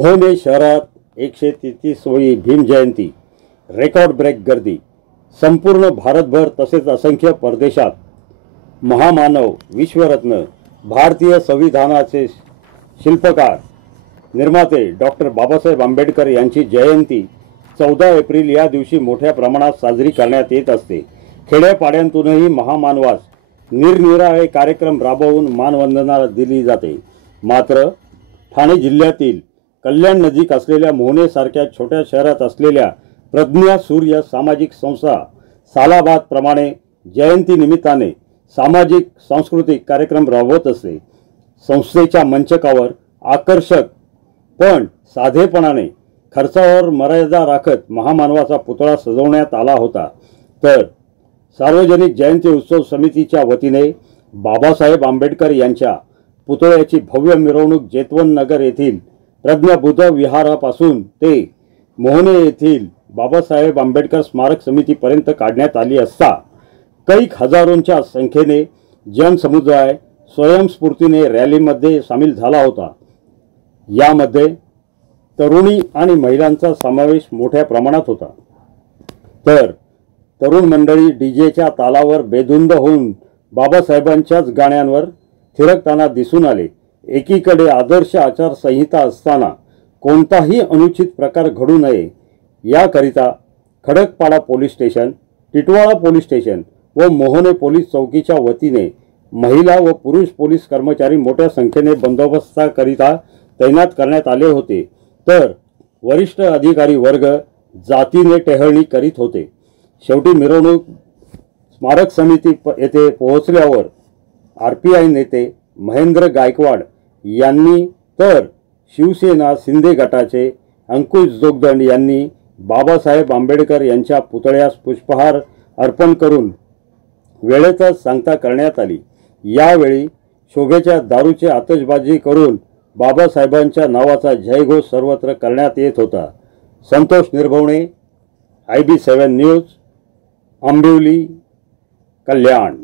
पुणे शहरात 133वी Bhim Jayanti, record break गर्दी। संपूर्ण भारतभर तसेच असंख्य परदेशात महामानव, विश्वरत्न, भारतीय संविधानाचे शिल्पकार, निर्माते डॉक्टर बाबासाहेब आंबेडकर यांची जयंती 14 एप्रिल या दिवशी मोठ्या प्रमाणात साजरी करण्यात येत असते। खेड्यापाड्यांतूनही महामानवास निरनिराळे कार्यक्रम राबवून मानवंदना दिली जाते। मात्र ठाणे जिल्ह्यातील कल्याण नजीक असलेल्या मोहने सारख्या छोट्या शहरात असलेल्या प्रज्ञा सूर्य सामाजिक संस्था सालाबाद प्रमाणे जयंती निमित्ताने सामाजिक सांस्कृतिक कार्यक्रम राबवत असते। संस्थेच्या मंचकावर आकर्षक पण साधेपणाने खर्चावर मर्यादा राखत महामानवाचा पुतळा सजवण्यात आला होता। तर सार्वजनिक जयंती उत्सव समितीच्या वतीने बाबासाहेब आंबेडकर यांच्या पुतळ्याची भव्य मिरवणूक जेतवन नगर येथील प्रज्ञाबुद्ध विहारापासून ते मोहने येथील बाबासाहेब आंबेडकर स्मारक समितीपर्यंत काढण्यात आली असता कैक हजारोंच्या संख्येने जनसमुदाय स्वयंस्फूर्तीने रॅलीमध्ये सामील झाला होता। यामध्ये तरुणी आणि महिलांचा समावेश मोठ्या प्रमाणात होता। तर तरुण मंडळी डीजेच्या तालावर बेधुंद होऊन बाबासाहेबांच्याच गाण्यांवर थिरकताना दिसून आले। एकीकडे आदर्श आचारसंहिता असताना कोणताही अनुचित प्रकार घडू नये याकरिता Khadakpada police station, Titwala police station व मोहने पोलीस चौकीच्या वतीने महिला व पुरुष पोलीस कर्मचारी मोठ्या संख्येने बंदोबस्ताकरिता तैनात करण्यात आले होते। तर वरिष्ठ अधिकारी वर्ग जातीने टेहळणी करीत होते। शेवटी मिरवणूक स्मारक समिती येथे पोहोचल्यावर आरपीआय नेते महेंद्र गायकवाड यांनी तर शिवसेना शिंदे गटाचे अंकुश जोगदंड यांनी बाबासाहेब आंबेडकर यांच्या पुतळ्यास पुष्पहार अर्पण करून वेळेतच सांगता करण्यात आली। यावेळी शोभेच्या दारूची आतषबाजी करून बाबासाहेबांच्या नावाचा जयघोष सर्वत्र करण्यात येत होता। संतोष निर्भवणे, IB7 न्यूज, आंबिवली, कल्याण।